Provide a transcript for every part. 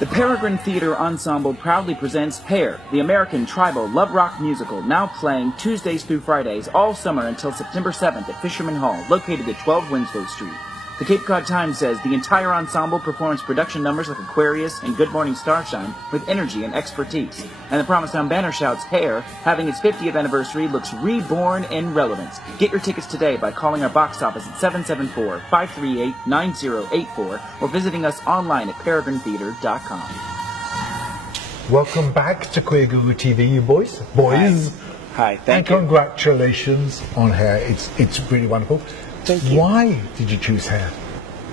The Peregrine Theatre Ensemble proudly presents Hair, the American tribal love rock musical, now playing Tuesdays through Fridays all summer until September 7th at Fisherman Hall, located at 12 Winslow Street. The Cape Cod Times says the entire ensemble performs production numbers like Aquarius and Good Morning Starshine with energy and expertise. And the Provincetown banner shouts, Hair, having its 50th anniversary, looks reborn in relevance. Get your tickets today by calling our box office at 774-538-9084 or visiting us online at peregrinetheatre.com. Welcome back to Queerguru TV, you boys. Boys. Hi, thank you. And congratulations on Hair. It's really wonderful. Thank you. Why did you choose Hair?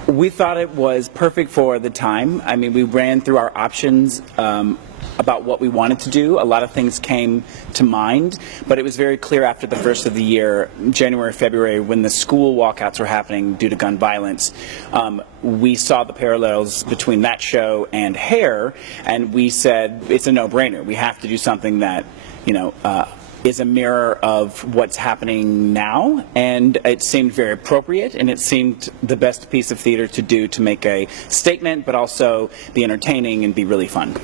We thought it was perfect for the time. I mean, we ran through our options about what we wanted to do. A lot of things came to mind, but it was very clear after the first of the year, January, February, when the school walkouts were happening due to gun violence, we saw the parallels between that show and Hair, and we said it's a no-brainer. We have to do something that, you know, is a mirror of what's happening now, and it seemed very appropriate, and it seemed the best piece of theater to do to make a statement, but also be entertaining and be really fun.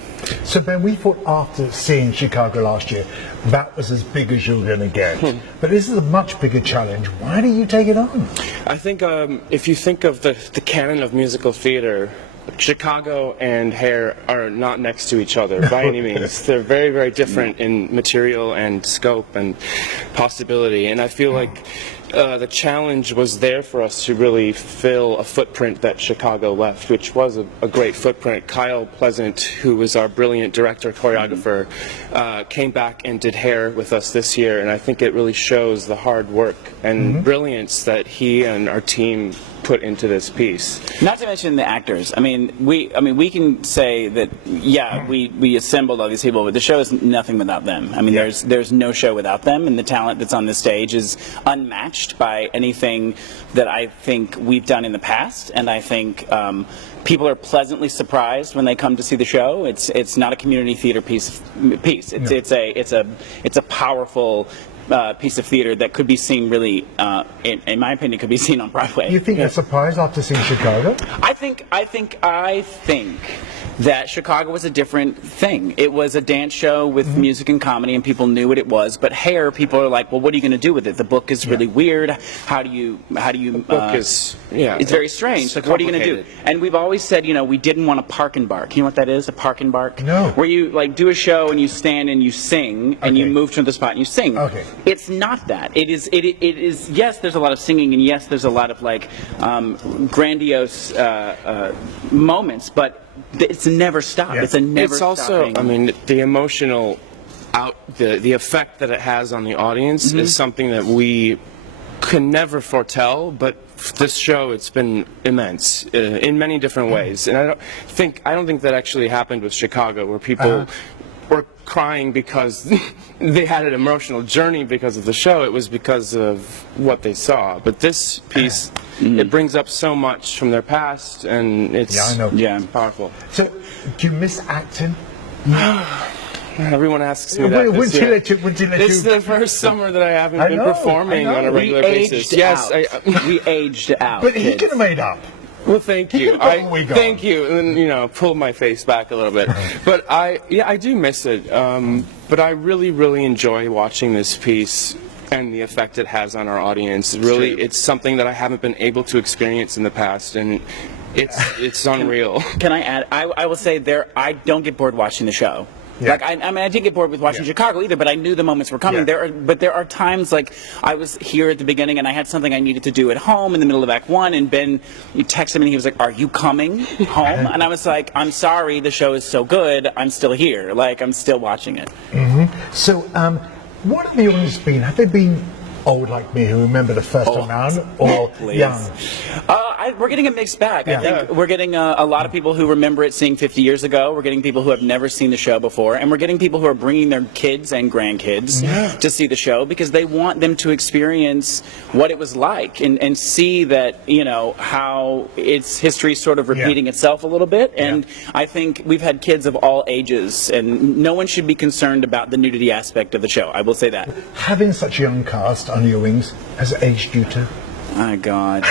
So Ben, we thought after seeing Chicago last year, that was as big as you were going to get. But this is a much bigger challenge. Why do you take it on? I think if you think of the canon of musical theater, Chicago and Hair are not next to each other by any means. They're very, very different in material and scope and possibility. And I feel like the challenge was there for us to really fill a footprint that Chicago left, which was a great footprint. Kyle Pleasant, who was our brilliant director, choreographer, came back and did Hair with us this year. And I think it really shows the hard work and brilliance that he and our team put into this piece. Not to mention the actors. I mean, we can say that, yeah, we assembled all these people, but the show is nothing without them. I mean, there's no show without them, and the talent that's on the stage is unmatched by anything that I think we've done in the past, and I think people are pleasantly surprised when they come to see the show. It's not a community theater piece. It's a powerful piece of theater that could be seen really, in my opinion, could be seen on Broadway. You think they're surprised after seeing Chicago? I think that Chicago was a different thing. It was a dance show with music and comedy, and people knew what it was. But Hair, people are like, well, what are you going to do with it? The book is really weird. How do you? The book is it's very strange. Like, what are you going to do? And we've always said, you know, we didn't want a park and bark. You know what that is? A park and bark? No. Where you like do a show and you stand and you sing and you move to the spot and you sing. Okay. It's not that. It is. Yes, there's a lot of singing, and yes, there's a lot of like grandiose moments, but it's never stopped. Yeah. It's a never. It's also, I mean, the emotional the effect that it has on the audience is something that we can never foretell, but this show, it's been immense in many different ways. And I don't think that actually happened with Chicago, where people were crying because they had an emotional journey because of the show. It was because of what they saw. But this piece, it brings up so much from their past, and it's powerful. So, do you miss acting? Everyone asks me that. It's the first summer that I haven't been performing on a regular basis. Yes, we aged out. But he could have made up. Well, thank you. Thank you, and then pulled my face back a little bit. But I do miss it. But I really enjoy watching this piece and the effect it has on our audience. Really, it's something that I haven't been able to experience in the past, and it's unreal. Can I add? I will say I don't get bored watching the show. Yeah. Like I mean, I didn't get bored with watching Chicago either, but I knew the moments were coming. But there are times like I was here at the beginning, and I had something I needed to do at home in the middle of Act 1, and Ben, you texted me, and he was like, "Are you coming home?" And I was like, "I'm sorry, the show is so good. I'm still here. Like I'm still watching it." So, what have the audience been? Have they been old like me who remember the first time around, or young? We're getting a mixed bag. I think we're getting a lot of people who remember it seeing 50 years ago. We're getting people who have never seen the show before, and we're getting people who are bringing their kids and grandkids to see the show because they want them to experience what it was like and see that, you know, how its history sort of repeating itself a little bit. And I think we've had kids of all ages, and no one should be concerned about the nudity aspect of the show. I will say that. Having such a young cast under your wings has aged you too? My God.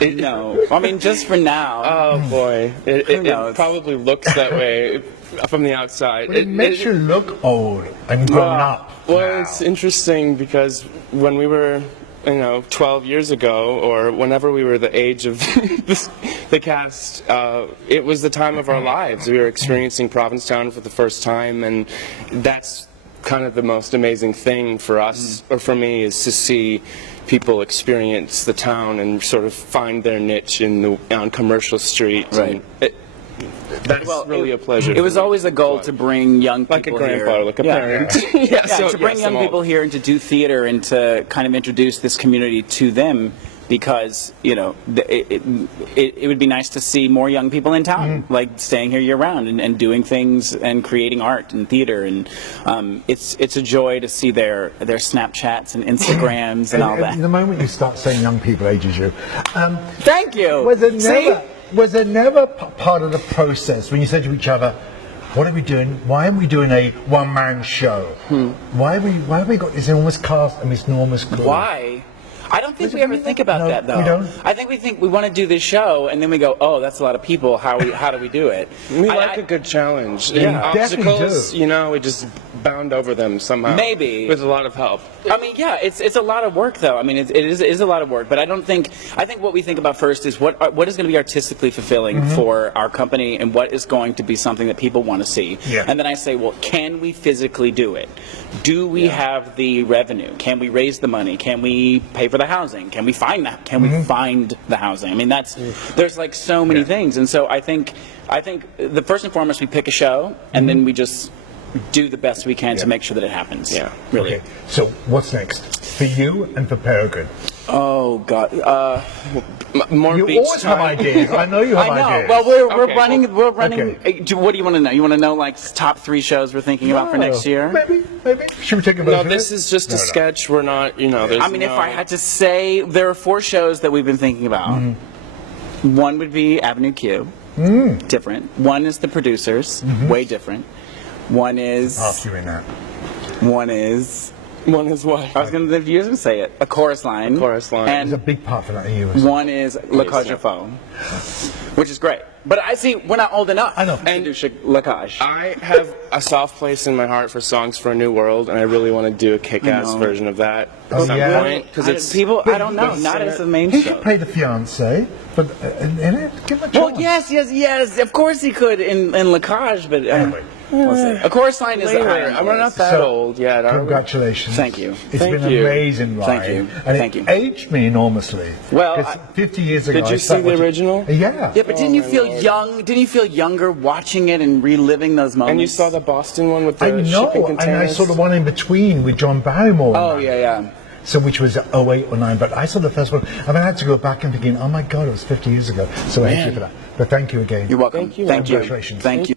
No, I mean just for now. Oh boy, it knows? probably looks that way from the outside. It makes you look old and grown up. Well, now. it's interesting because when we were, 12 years ago, or whenever we were the age of the cast, it was the time of our lives. We were experiencing Provincetown for the first time, and that's kind of the most amazing thing for us, or for me, is to see people experience the town and sort of find their niche on commercial streets. Right. And that's really a pleasure. It was always a goal to bring young people like a grandpa, here. like a parent. To bring young people here and to do theater and to kind of introduce this community to them, because it would be nice to see more young people in town, like staying here year round and doing things and creating art and theater, and it's a joy to see their Snapchats and Instagrams and all that. The moment you start saying young people ages you. Thank you. Was there never part of the process when you said to each other, what are we doing? Why aren't we doing a one-man show? Why have we got this enormous cast and this enormous crew? Why? I don't think we ever think about that, though. We don't? I think we think we want to do this show, and then we go, oh, that's a lot of people. How do we do it? We like a good challenge. Yeah. And obstacles, we just bound over them somehow. Maybe. With a lot of help. I mean, yeah, it's a lot of work, though. I mean, it is a lot of work, but I think what we think about first is what is going to be artistically fulfilling for our company, and what is going to be something that people want to see. Yeah. And then I say, well, can we physically do it? Do we have the revenue? Can we raise the money? Can we pay for the housing? Can we find that? Can we find the housing? I mean, there's like so many things, and so I think the first and foremost, we pick a show, and then we just do the best we can to make sure that it happens. Yeah, really. Okay. So what's next for you and for Peregrine? Oh God, more You beach always have time. ideas. I know you have I know. ideas. Well, we're Okay, running. We're running. Okay. What do you want to know? You want to know like top 3 shows we're thinking about for next year? Maybe. Should we take a vote? No, for this is just a sketch. We're not, there's I mean, if I had to say, there are 4 shows that we've been thinking about. One would be Avenue Q, different. One is The Producers, way different. One is. After you in that. One is. One is what? I was going to use and say it. A Chorus Line. Chorus Line. There's a And big part for that in you. one is La Cage aux Folles, which is great. But I see we're not old enough. I know. To do La Cage. I have a soft place in my heart for Songs for a New World, and I really want to do a kick-ass I know. version of that Oh, at some yeah? point. Because it's people. I don't know. Not as the main He show. could play the fiancé, but in it, give him a Well, chance. yes. Of course he could in La Cage, but Anyway. we'll see. A Chorus Line is. later. We're not that old yet, are we? Congratulations. Thank you. It's Thank been you. an amazing ride. Thank you. And Thank it you. aged me enormously. Well, 'Cause 50 years ago, Did you I started see the watching- original? Yeah. Yeah, but didn't you my feel Lord. young? Didn't you feel younger watching it and reliving those moments? And you saw the Boston one with the I shipping know, containers? and I saw the one in between with John Barrymore. Oh yeah. So which was 08 or 9, but I saw the first one. I mean, I had to go back and thinking, oh my God, it was 50 years ago. So thank you for that. But thank you again. You're welcome. Thank you. Thank you. Congratulations. Thank you.